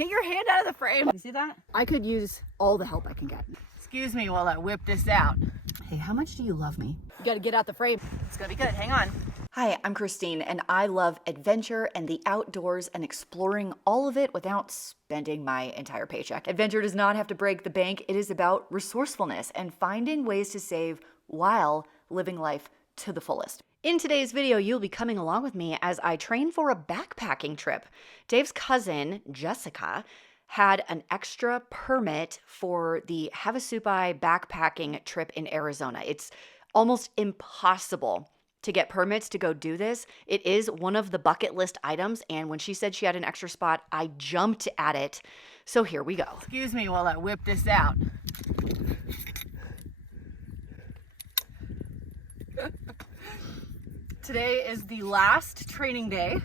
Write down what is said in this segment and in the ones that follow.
Get your hand out of the frame. You see that? I could use all the help I can get. Excuse me while I whip this out. Hey, how much do you love me? You gotta get out the frame. It's gonna be good, hang on. Hi, I'm Christine, and I love adventure and the outdoors and exploring all of it without spending my entire paycheck. Adventure does not have to break the bank. It is about resourcefulness and finding ways to save while living life to the fullest. In today's video, you'll be coming along with me as I train for a backpacking trip. Dave's cousin, Jessica, had an extra permit for the Havasupai backpacking trip in Arizona. It's almost impossible to get permits to go do this. It is one of the bucket list items, and when she said she had an extra spot, I jumped at it. So here we go. Excuse me while I whip this out. Today is the last training day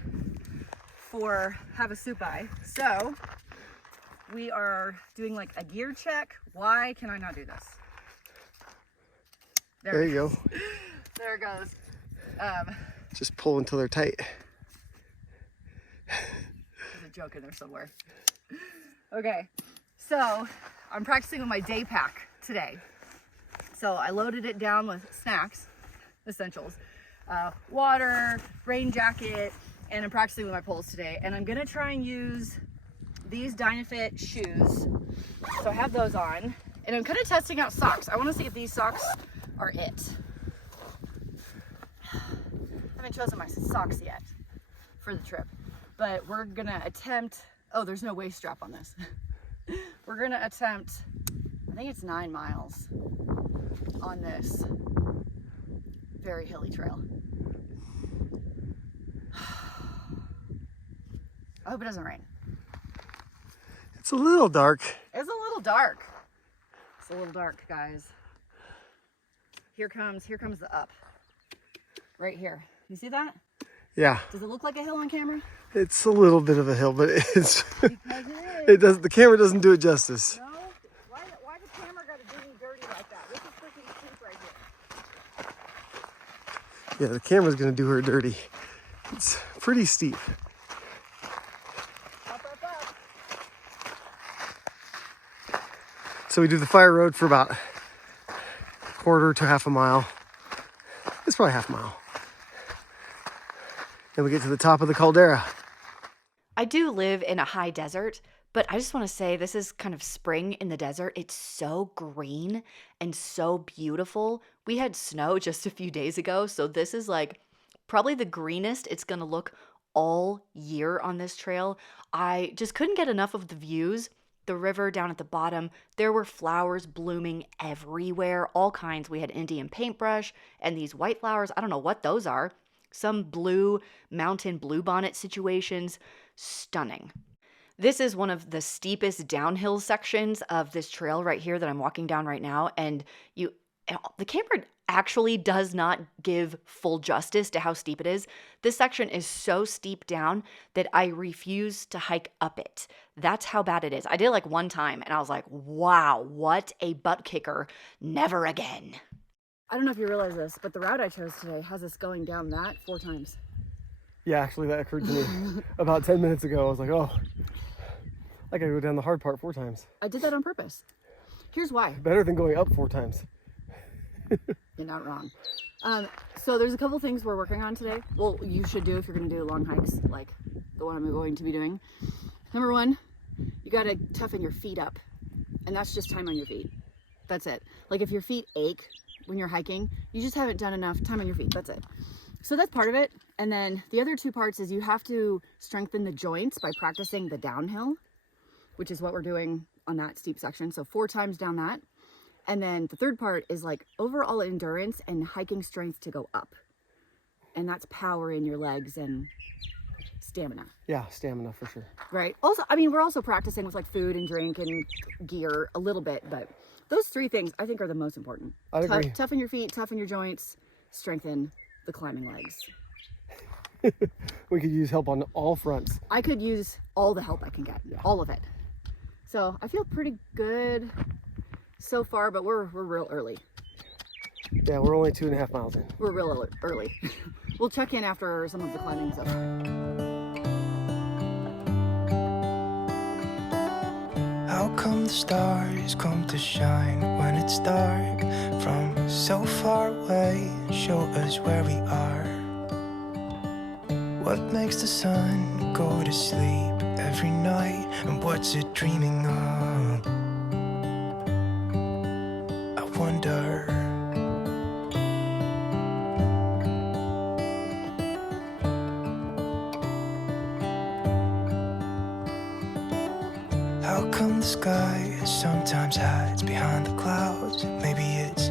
for Havasupai. So we are doing like a gear check. Why can I not do this? There you go. There it goes. Just pull until they're tight. There's a joke in there somewhere. Okay, so I'm practicing with my day pack today. So I loaded it down with snacks, essentials, water, rain jacket, and I'm practicing with my poles today. And I'm gonna try and use these Dynafit shoes. So I have those on, and I'm kind of testing out socks. I wanna see if these socks are it. I haven't chosen my socks yet for the trip, but we're gonna attempt, oh, there's no waist strap on this. We're gonna attempt, I think it's 9 miles on this very hilly trail. I hope it doesn't rain. It's a little dark. It's a little dark. It's a little dark, guys. Here comes the up. Right here. You see that? Yeah. Does it look like a hill on camera? It's a little bit of a hill, but it's Because it does. The camera doesn't do it justice. No? Why the camera gotta do me dirty like that? This is freaking steep right here. Yeah, the camera's gonna do her dirty. It's pretty steep. Up. So we do the fire road for about quarter to half a mile. It's probably half a mile. Then we get to the top of the caldera. I do live in a high desert, but I just want to say this is kind of spring in the desert. It's so green and so beautiful. We had snow just a few days ago, so this is like probably the greenest it's going to look all year on this trail. I just couldn't get enough of the views. The river down at the bottom, there were flowers blooming everywhere, all kinds. We had Indian paintbrush and these white flowers. I don't know what those are. Some blue mountain bluebonnet situations. Stunning. This is one of the steepest downhill sections of this trail right here that I'm walking down right now. And the camera actually does not give full justice to how steep it is. This section is so steep down that I refuse to hike up it. That's how bad it is. I did it like one time and I was like, wow, what a butt kicker. Never again. I don't know if you realize this, but the route I chose today has us going down that 4 times. Yeah, actually that occurred to me about 10 minutes ago. I was like, oh, I gotta go down the hard part 4 times. I did that on purpose. Here's why. Better than going up 4 times. You're not wrong. So there's a couple things we're working on today. Well, you should do if you're going to do long hikes like the one I'm going to be doing. Number 1, you got to toughen your feet up. And that's just time on your feet. That's it. Like if your feet ache when you're hiking, you just haven't done enough time on your feet. That's it. So that's part of it. And then the other 2 parts is you have to strengthen the joints by practicing the downhill, which is what we're doing on that steep section. So 4 times down that. And then the 3rd part is like overall endurance and hiking strength to go up. And that's power in your legs and stamina. Yeah, stamina for sure. Right. Also, I mean, we're also practicing with like food and drink and gear a little bit, but those 3 things I think are the most important. I agree. Toughen your feet, toughen your joints, strengthen the climbing legs. We could use help on all fronts. I could use all the help I can get, all of it. So I feel pretty good so far, but we're real early. Yeah, we're only 2.5 miles in. We're real early. We'll check in after some of the climbing's over. come the stars come to shine when it's dark from so far away and show us where we are? What makes the sun go to sleep every night, and what's it dreaming of? I wonder. How come the sky sometimes hides behind the clouds? Maybe it's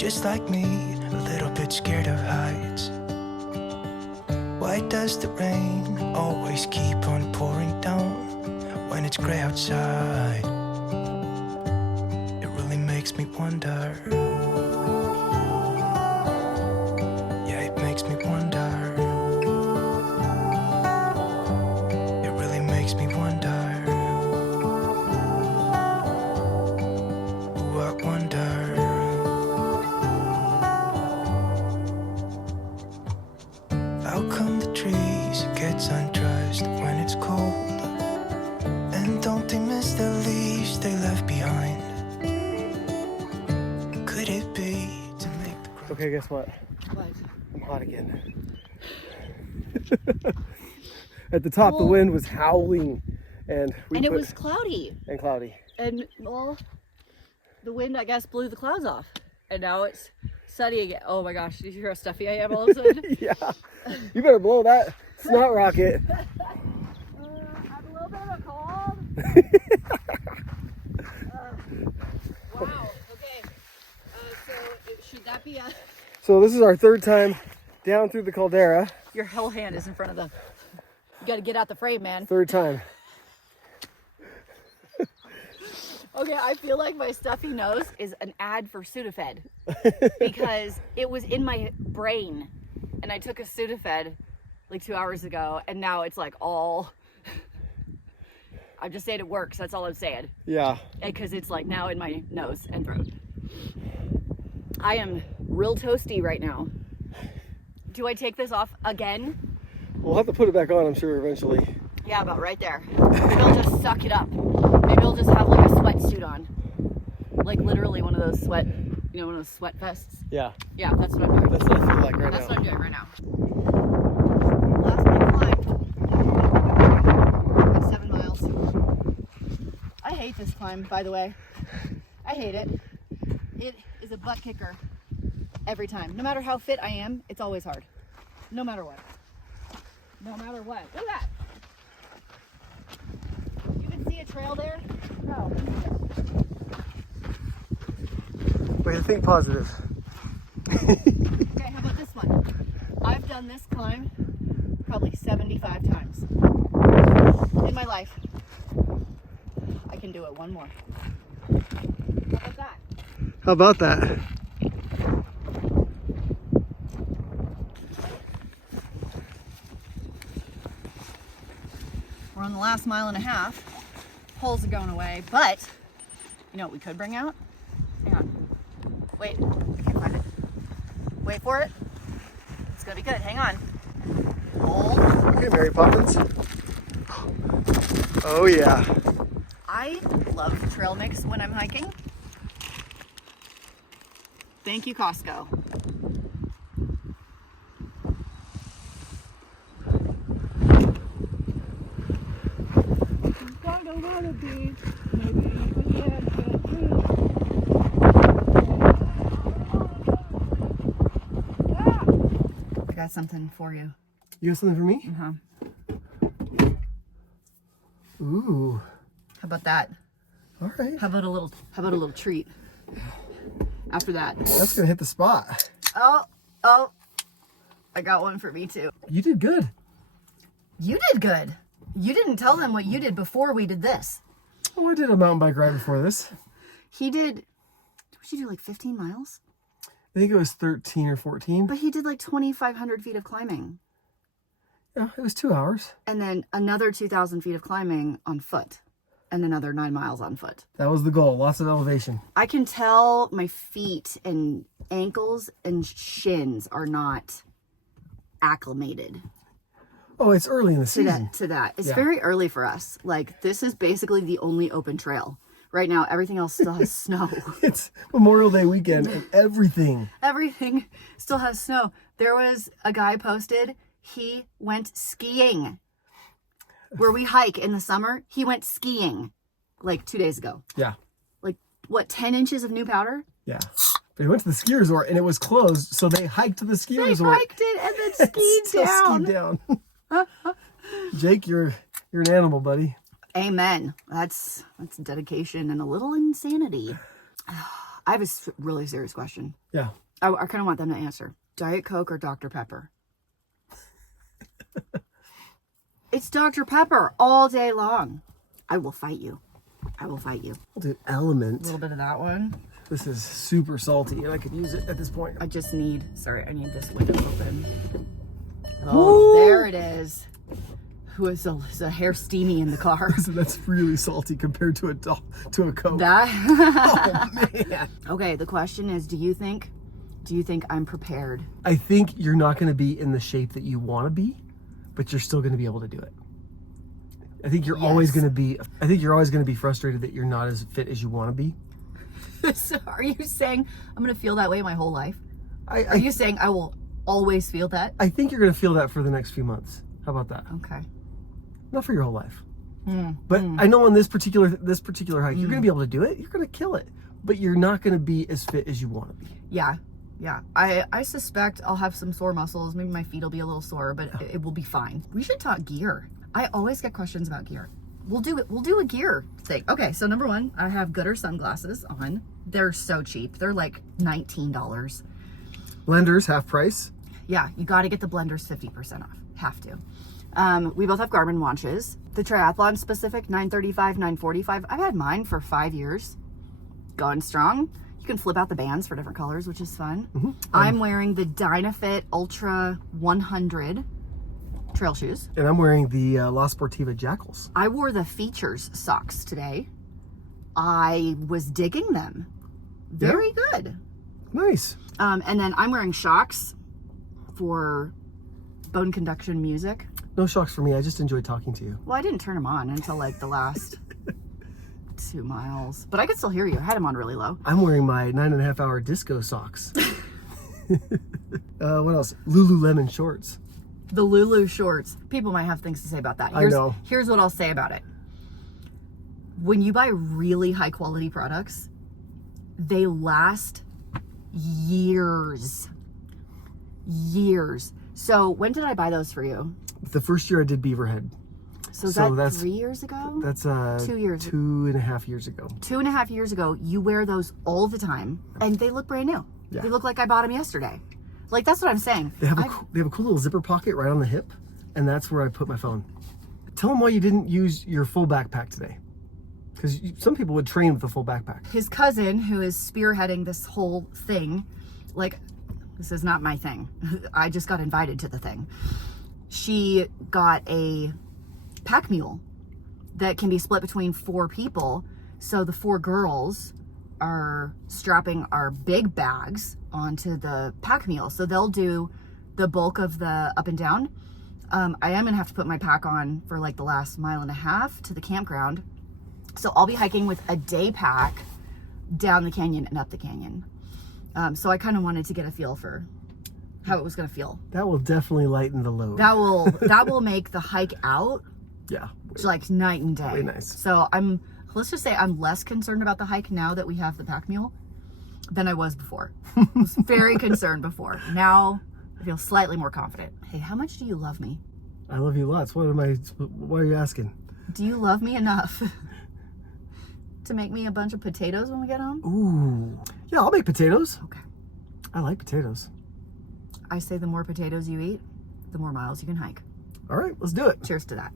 just like me, a little bit scared of heights. Why does the rain always keep on pouring down when it's gray outside? It really makes me wonder. Yeah, it makes me wonder. It really makes me wonder. Ooh, I wonder. How come the trees get undressed when it's cold? And don't they miss the leaves they left behind? Could it be to make the ground? Okay, guess what? What? I'm hot again. At the top, the Well- wind was howling, and It was cloudy. and cloudy. And, well, the wind, I guess, blew the clouds off. And now it's sunny again. Oh my gosh, did you hear how stuffy I am all of a sudden? Yeah, you better blow that snot rocket. I'm a little bit of a cold. Wow, okay. Should that be a... So this is our third time down through the caldera. Your whole hand is in front of the... You gotta get out the frame, man. Third time. Okay, I feel like my stuffy nose is an ad for Sudafed because it was in my brain and I took a Sudafed like 2 hours ago and now it's like all... I'm just saying it works, that's all I'm saying. Yeah. Because it's like now in my nose and throat. I am real toasty right now. Do I take this off again? We'll have to put it back on, I'm sure, eventually. Yeah, about right there. Maybe I'll just suck it up. Maybe I'll just have like a sweatsuit on. Like literally one of those sweat, one of those sweat vests. Yeah, Yeah, that's what I'm doing. that's what I feel like right That's now. what I'm doing right now. Last big climb. That's 7 miles. I hate this climb, by the way. I hate it. It is a butt kicker every time. No matter how fit I am, it's always hard. No matter what. No matter what. Look at that. You can see a trail there? No. Way to think positive. Okay, how about this one? I've done this climb probably 75 times in my life. I can do it one more. How about that? How about that? We're on the last mile and a half. Holes are going away, but you know what we could bring out? Hang on. Wait, I can't find it. Wait for it. It's gonna be good. Hang on. Hold. Okay, Mary Poppins. Oh yeah. I love trail mix when I'm hiking. Thank you, Costco. Don't wanna be. Maybe we can't get through. I got something for you. You got something for me? Uh-huh. Ooh. How about that? All right. How about a little treat? After that. That's gonna hit the spot. Oh, I got one for me too. You did good. You did good. You didn't tell them what you did before we did this. Oh, I did a mountain bike ride before this. He did, what did you do, like 15 miles? I think it was 13 or 14. But he did like 2,500 feet of climbing. Yeah, it was 2 hours. And then another 2,000 feet of climbing on foot. And another 9 miles on foot. That was the goal. Lots of elevation. I can tell my feet and ankles and shins are not acclimated Oh, it's early in the season. to that. It's Yeah. very early for us. Like, this is basically the only open trail. Right now, everything else still has snow. It's Memorial Day weekend and everything. Everything still has snow. There was a guy posted, he went skiing. Where we hike in the summer, he went skiing like 2 days ago. Yeah. Like, what, 10 inches of new powder? Yeah. But he went to the ski resort and it was closed, so they hiked to the ski resort. They hiked it and then skied down. Jake, you're an animal, buddy. Amen. That's dedication and a little insanity. I have a really serious question. Yeah. I kind of want them to answer. Diet Coke or Dr. Pepper? It's Dr. Pepper all day long. I will fight you. We'll do A Element. little bit of that one. This is super salty and I could use it at this point. I need this window open. Oh, there it is. Is a hair steamy in the car. So that's really salty compared to a Coke. That. Oh man. Okay, the question is, do you think I'm prepared? I think you're not going to be in the shape that you want to be, but you're still going to be able to do it. I think you're always going to be frustrated that you're not as fit as you want to be. So are you saying I'm going to feel that way my whole life? Are I you saying I will always feel that? I think you're going to feel that for the next few months. How about that? Okay. Not for your whole life. But I know on this particular hike, you're going to be able to do it. You're going to kill it. But you're not going to be as fit as you want to be. Yeah. I suspect I'll have some sore muscles. Maybe my feet will be a little sore, but it will be fine. We should talk gear. I always get questions about gear. We'll do a gear thing. Okay, so number one, I have Gooder sunglasses on. They're so cheap. They're like $19. Blenders, half price. Yeah, you got to get the blenders 50% off. Have to. We both have Garmin watches. The triathlon specific 935, 945. I've had mine for 5 years. Going strong. You can flip out the bands for different colors, which is fun. Mm-hmm. I'm wearing the Dynafit Ultra 100 trail shoes. And I'm wearing the La Sportiva Jackals. I wore the Features socks today. I was digging them. Very good. Nice. And then I'm wearing shocks for bone conduction music. No shocks for me. I just enjoy talking to you. Well, I didn't turn them on until like the last 2 miles, but I could still hear you. I had them on really low. I'm wearing my 9.5 hour disco socks. What else? Lululemon shorts. The Lulu shorts. People might have things to say about that. I know. Here's what I'll say about it. When you buy really high quality products, they last years. So when did I buy those for you? The first year I did Beaverhead. So that's 3 years ago? That's 2 years. 2.5 years ago. 2.5 years ago, you wear those all the time, and they look brand new. Yeah. They look like I bought them yesterday. Like, that's what I'm saying. They have a cool little zipper pocket right on the hip, and that's where I put my phone. Tell them why you didn't use your full backpack today. Because some people would train with a full backpack. His cousin, who is spearheading this whole thing, like, this is not my thing. I just got invited to the thing. She got a pack mule that can be split between 4 people. So the 4 girls are strapping our big bags onto the pack mule. So they'll do the bulk of the up and down. I am gonna have to put my pack on for like the last 1.5 miles to the campground. So I'll be hiking with a day pack down the canyon and up the canyon. So I kind of wanted to get a feel for how it was gonna feel. That will definitely lighten the load. That will make the hike out like night and day. Very nice. So let's just say I'm less concerned about the hike now that we have the pack mule than I was before. I was very concerned before. Now I feel slightly more confident. Hey, how much do you love me? I love you lots. Why are you asking? Do you love me enough to make me a bunch of potatoes when we get home? Ooh. Yeah, I'll make potatoes. Okay. I like potatoes. I say the more potatoes you eat, the more miles you can hike. All right, let's do it. Cheers to that.